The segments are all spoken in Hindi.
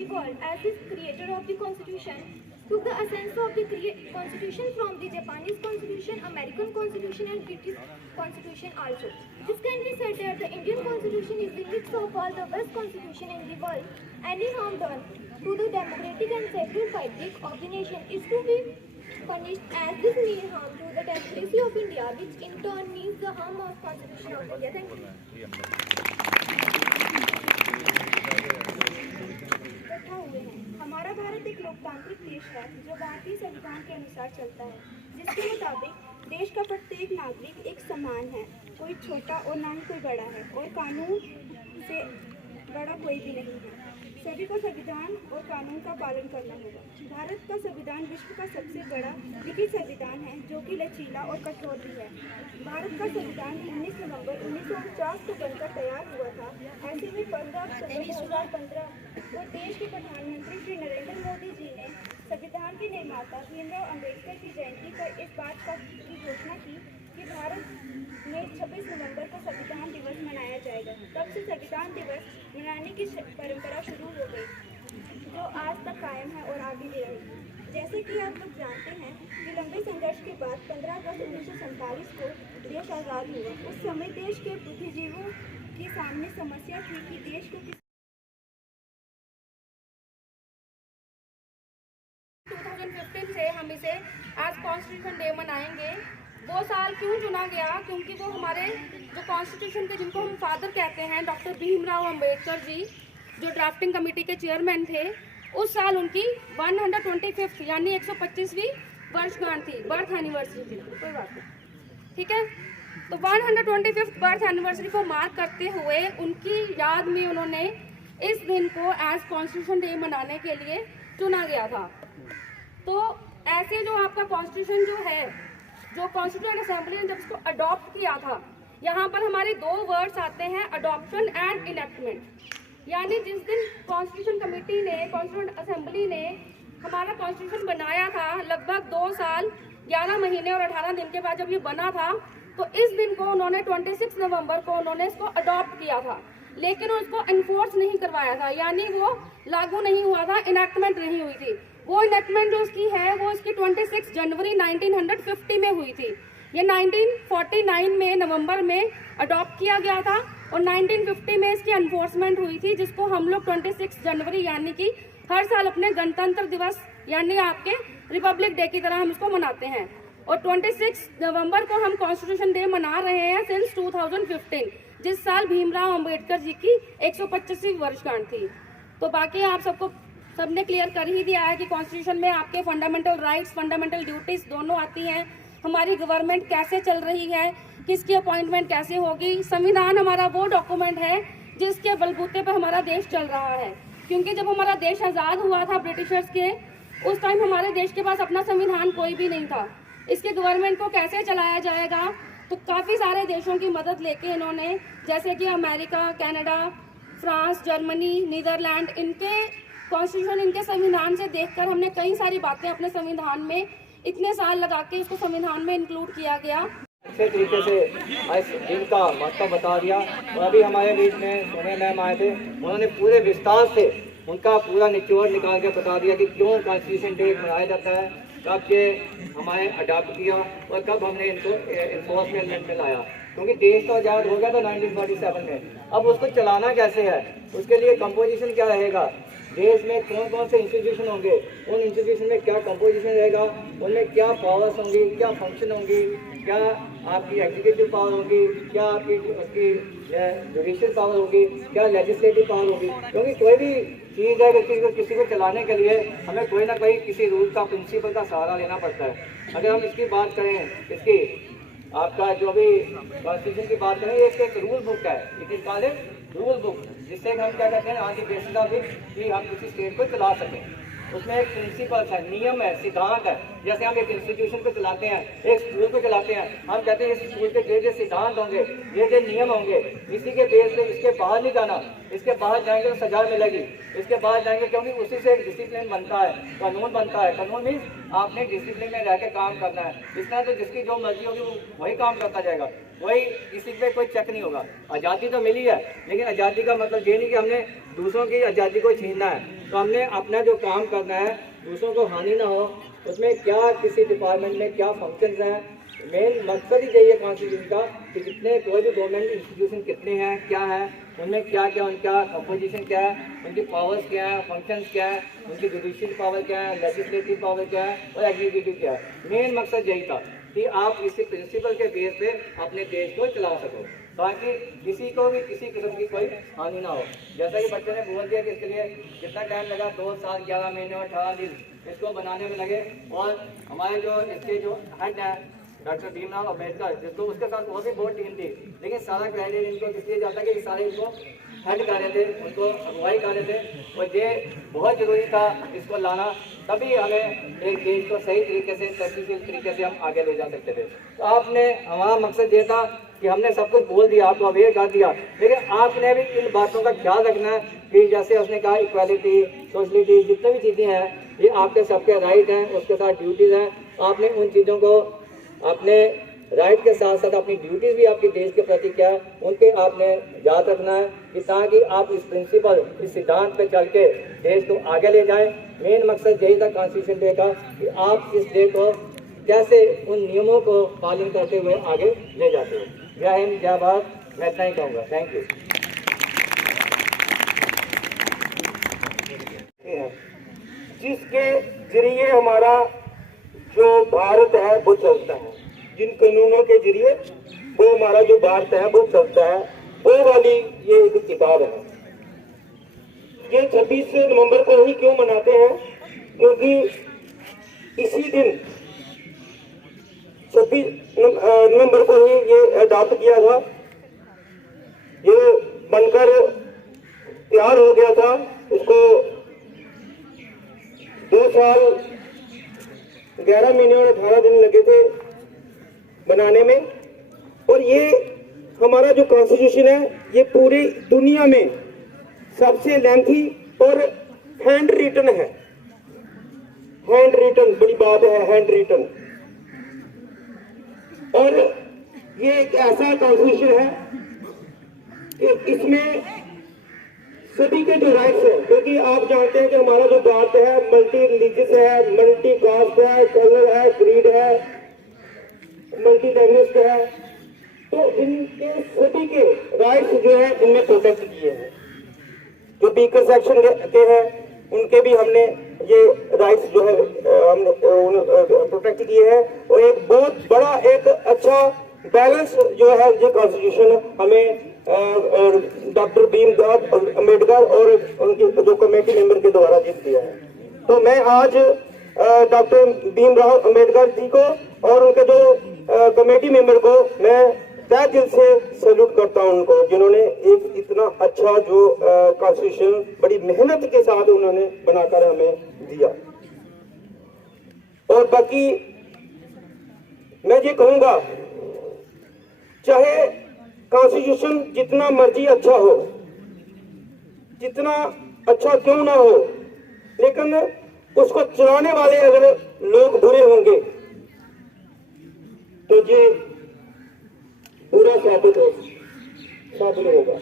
Evolved as the creator of the Constitution, took the essence of the Constitution from the Japanese Constitution, American Constitution, and British Constitution also. This can be said that the Indian Constitution is the mix of all the best Constitution in the world. Any harm done to the democratic and secular fabric of the nation is to be punished, as this means harm to the democracy of India, which in turn means the harm of Constitution of India. Thank you. हमारा भारत एक लोकतांत्रिक देश है जो भारतीय संविधान के अनुसार चलता है, जिसके मुताबिक देश का प्रत्येक नागरिक एक समान है, कोई छोटा और ना ही कोई बड़ा है, और कानून से बड़ा कोई भी नहीं है। सभी को संविधान और कानून का पालन करना होगा। भारत का संविधान विश्व का सबसे बड़ा लिखित संविधान है, जो कि लचीला और कठोर भी है। भारत का संविधान 19 नवंबर 1949 को बनकर तैयार हुआ था। ऐसे में 15 अक्टूबर 2015 को देश के प्रधानमंत्री श्री नरेंद्र मोदी जी ने संविधान के निर्माता भीमराव अम्बेडकर की जयंती पर इस बात की घोषणा की कि भारत में 26 नवंबर को संविधान दिवस मनाया जाएगा। तब से संविधान दिवस मनाने की परंपरा शुरू हो गई, जो आज तक कायम है और आगे भी रहेगी। जैसे कि आप लोग जानते हैं कि लंबे संघर्ष के बाद 15 अगस्त 1947 को देश आज़ाद हुआ। उस समय देश के बुद्धिजीवियों के सामने समस्या थी कि देश को 2015 से हम इसे आज कॉन्स्टिट्यूशन डे मनाएंगे। वो साल क्यों चुना गया? क्योंकि वो हमारे जो कॉन्स्टिट्यूशन के, जिनको हम फादर कहते हैं, डॉक्टर भीमराव अम्बेडकर जी, जो ड्राफ्टिंग कमेटी के चेयरमैन थे, उस साल उनकी 125th यानी 125वीं वर्षगांठ थी, बर्थ एनिवर्सरी थी। कोई बात नहीं, ठीक है। तो 125th बर्थ एनिवर्सरी को मार्क करते हुए उनकी याद में उन्होंने इस दिन को एज कॉन्स्टिट्यूशन डे मनाने के लिए चुना गया था। तो ऐसे जो आपका कॉन्स्टिट्यूशन जो है, जो कॉन्स्टिट्यूएंट असेंबली ने जब इसको अडॉप्ट किया था, यहाँ पर हमारे दो वर्ड्स आते हैं, अडॉप्शन एंड इनेक्टमेंट। यानी जिस दिन कॉन्स्टिट्यूशन कमेटी ने, कॉन्स्टिट्यूएंट असेंबली ने हमारा कॉन्स्टिट्यूशन बनाया था, लगभग 2 साल 11 महीने और 18 दिन के बाद जब ये बना था, तो इस दिन को उन्होंने 26 नवंबर को उन्होंने इसको अडॉप्ट किया था, लेकिन उसको इन्फोर्स नहीं करवाया था, यानी वो लागू नहीं हुआ था, इनेक्टमेंट नहीं हुई थी। वो इनेक्टमेंट जो उसकी है वो इसकी 26 जनवरी 1950 में हुई थी। ये 1949 में नवंबर में अडॉप्ट किया गया था और 1950 में इसकी एनफोर्समेंट हुई थी, जिसको हम लोग 26 जनवरी यानी कि हर साल अपने गणतंत्र दिवस यानी आपके रिपब्लिक डे की तरह हम इसको मनाते हैं। और 26 नवंबर को हम कॉन्स्टिट्यूशन डे मना रहे हैं सिंस 2015, जिस साल भीमराव अम्बेडकर जी की 125वीं वर्षगांठ थी। तो बाकी आप सबने क्लियर कर ही दिया है कि कॉन्स्टिट्यूशन में आपके फंडामेंटल राइट्स, फंडामेंटल ड्यूटीज दोनों आती हैं। हमारी गवर्नमेंट कैसे चल रही है, किसकी अपॉइंटमेंट कैसे होगी। संविधान हमारा वो डॉक्यूमेंट है जिसके बलबूते पर हमारा देश चल रहा है, क्योंकि जब हमारा देश आज़ाद हुआ था ब्रिटिशर्स के, उस टाइम हमारे देश के पास अपना संविधान कोई भी नहीं था। इसके गवर्नमेंट को कैसे चलाया जाएगा, तो काफ़ी सारे देशों की मदद लेके इन्होंने, जैसे कि America, Canada, France, Germany, Netherland, इनके कॉन्स्टिट्यूशन, इनके संविधान से देखकर हमने कई सारी बातें अपने संविधान में इतने साल लगा के इसको संविधान में इंक्लूड किया गया। अच्छे तरीके से इस दिन का महत्व बता दिया। और अभी हमारे बीच में सोनिया मैम आए थे, उन्होंने पूरे विस्तार से उनका पूरा निचोड़ निकाल के बता दिया कि क्यों कॉन्स्टिट्यूशन डे मनाया जाता है, कब ये हमारे अडॉप्ट किया और कब हमने इनको इन्फोर्समेंट में लाया। क्योंकि देश तो आज़ाद हो गया था 1947 में, अब उसको चलाना कैसे है, उसके लिए कंपोजिशन क्या रहेगा, देश में कौन कौन से इंस्टीट्यूशन होंगे, उन इंस्टीट्यूशन में क्या कंपोजिशन रहेगा, उनमें क्या पावर्स होंगी, क्या फंक्शन होंगी, क्या आपकी एग्जीक्यूटिव पावर होगी, क्या आपकी उसकी जुडिशियल पावर होगी, क्या लेजिस्लेटिव पावर होगी। क्योंकि कोई भी चीज़ है किसी को चलाने के लिए हमें कोई ना कोई किसी रूल का, प्रिंसिपल का सहारा लेना पड़ता है। अगर हम इसकी बात करें, इसकी आपका जो भी कॉन्स्टिट्यूशन की बात करें, एक रूल बुक है, it is called rule book, जिससे हम क्या कहते हैं आज की बेसिस ऑफ कि हम किसी स्टेट को चला सकें। उसमें एक प्रिंसिपल्स है, नियम है, सिद्धांत है जैसे हम एक इंस्टीट्यूशन को चलाते हैं, एक स्कूल को चलाते हैं, हम कहते हैं इस स्कूल के जो सिद्धांत होंगे, ये नियम होंगे, इसी के बेस पे इसके बाहर नहीं जाना, इसके बाहर जाएंगे तो सजा मिलेगी, इसके बाहर जाएंगे क्योंकि उसी से एक डिसिप्लिन बनता है, कानून बनता है। कानून मीन्स आपने डिसिप्लिन में रह के काम करना है। इस तरह तो जिसकी जो मर्जी होगी वो वही काम करता जाएगा, वही, किसी पे कोई चेक नहीं होगा। आज़ादी तो मिली है, लेकिन आज़ादी का मतलब ये नहीं कि हमने दूसरों की आज़ादी को छीनना है। तो हमने अपना जो काम करना है, दूसरों को हानि ना हो, उसमें क्या किसी डिपार्टमेंट में क्या फंक्शंस हैं, मेन मकसद ही यही है कॉन्स्टिट्यूशन का कि कितने कोई भी गवर्नमेंट इंस्टीट्यूशन कितने हैं, क्या है, उनमें क्या क्या उनका अपोजिशन क्या है, उनकी पावर्स क्या है, फंक्शंस क्या है, उनकी जुडिशियल पावर क्या है, लेजिस्लेटिव पावर क्या है और एग्जीक्यूटिव क्या है। मेन मकसद यही था कि आप इसी प्रिंसिपल के बेस पे अपने देश को चला सको, ताकि किसी को भी किसी किस्म की कोई हानि ना हो। जैसा कि बच्चे ने बोल दिया कि इसके लिए कितना टाइम लगा, 2 साल 11 महीने और 18 दिन इसको बनाने में लगे। और हमारे जो इसके जो हेड है डॉक्टर भीमराव अम्बेडकर, जिसको उसके साथ और भी बहुत टीम थी, लेकिन सारा क्रेडिट इनको इसलिए जाता है कि सारे इनको हेड कर रहे थे, उनको अगुवाई कर रहे थे। और ये बहुत ज़रूरी था इसको लाना, तभी हमें एक देश को सही तरीके से, तर्तीबी तरीके से हम आगे ले जा सकते थे। तो आपने, हमारा मकसद ये था कि हमने सब कुछ बोल दिया, आपको अवेयर कर दिया, लेकिन आपने भी इन बातों का ख्याल रखना है कि जैसे उसने कहा इक्वालिटी, सोशलिटी, जितनी भी चीज़ें हैं ये आपके सबके राइट हैं, उसके साथ ड्यूटीज़ हैं। आपने उन चीज़ों को अपने राइट के साथ साथ अपनी ड्यूटीज भी आपके देश के प्रति क्या है उनके आपने याद रखना है, कि ताकि आप इस प्रिंसिपल, इस सिद्धांत पे चल के देश को आगे ले जाएं। मेन मकसद यही था कॉन्स्टिट्यूशन डे का कि आप इस डे को कैसे उन नियमों को पालन करते हुए आगे ले जाते हो। जय हिंद, जय भारत, मैं इतना ही कहूँगा। Thank you. जिसके जरिए हमारा जो भारत है वो चलता है, जिन कानूनों के जरिए वो हमारा जो भारत है वो चलता है, वो वाली ये एक किताब है। ये 26 नवंबर को ही क्यों मनाते हैं? क्योंकि इसी दिन 26 नवंबर को ही ये अडॉप्ट किया था, ये बनकर तैयार हो गया था। इसको 2 साल 11 महीने और 18 दिन लगे थे बनाने में। और ये हमारा जो कॉन्स्टिट्यूशन है ये पूरी दुनिया में सबसे लेंथी और हैंड रिटन है। हैंड रिटन बड़ी बात है, हैंड रिटन। और ये एक ऐसा कॉन्स्टिट्यूशन है कि इसमें सभी के जो राइट्स है, क्योंकि आप जानते हैं कि हमारा जो भारत है मल्टी रिलीजियस है, मल्टी कास्ट है, कलर है, क्रीड है, मल्टी लैंग्वेज है, तो इनके सभी के राइट्स जो है इनमें प्रोटेक्ट किए हैं। जो वीकर सेक्शन के हैं उनके भी हमने ये राइट्स जो है हमने प्रोटेक्ट किए हैं। और एक बहुत बड़ा एक अच्छा बैलेंस जो है ये कॉन्स्टिट्यूशन हमें डॉक्टर भीमराव अम्बेडकर और उनकी जो कमेटी मेंबर के द्वारा जीत दिया है। तो मैं आज डॉक्टर भीमराव अम्बेडकर जी को और उनके जो कमेटी मेंबर को मैं तहे दिल से सैल्यूट करता हूं उनको, जिन्होंने एक इतना अच्छा जो कॉन्स्टिट्यूशन बड़ी मेहनत के साथ उन्होंने बनाकर हमें दिया। और बाकी मैं ये कहूंगा, चाहे कॉन्स्टिट्यूशन जितना मर्जी अच्छा हो, जितना अच्छा क्यों ना हो, लेकिन उसको चलाने वाले अगर लोग बुरे होंगे तो ये बुरा साबित होगा।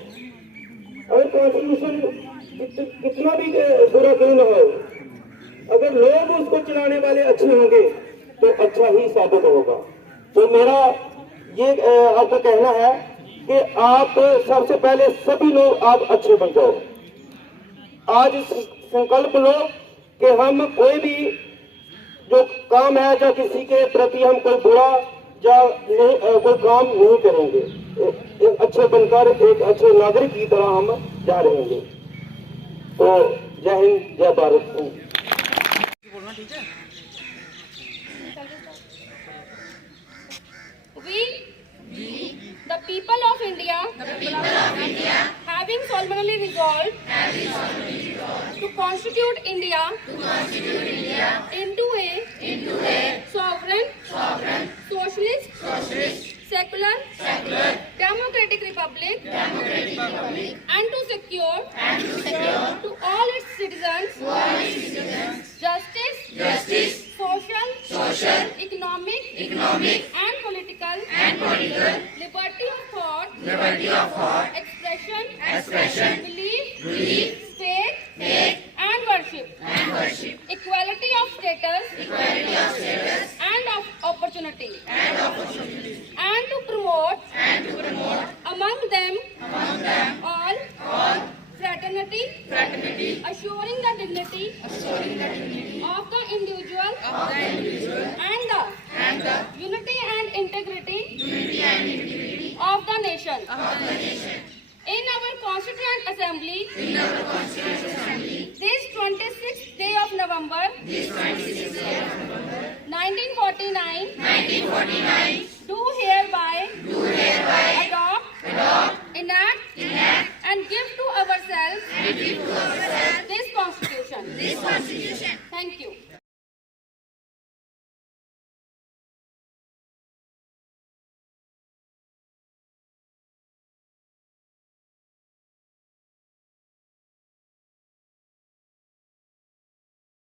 अगर कॉन्स्टिट्यूशन कितना भी बुरा क्यों ना हो, अगर लोग उसको चलाने वाले अच्छे होंगे तो अच्छा ही साबित होगा। तो मेरा ये आपका कहना है कि आप सबसे पहले सभी लोग आप अच्छे बन जाओ। आज संकल्प लो कि हम कोई भी जो काम है या किसी के प्रति हम कोई बुरा या कोई काम नहीं करेंगे, एक अच्छे बनकर एक अच्छे नागरिक की तरह हम जा रहेंगे। तो जय हिंद, जय Bharat. We, the people of India, having solemnly resolved to constitute India into a socialist, secular, democratic republic, and to secure to all its citizens justice, social, economic, and political liberty of thought, expression, belief, faith, and worship, equality of status, and of opportunity, and to promote among them all fraternity, assuring the dignity of the individual and the unity and integrity of the nation. In our Constituent Assembly, this 26th day of November, 1949,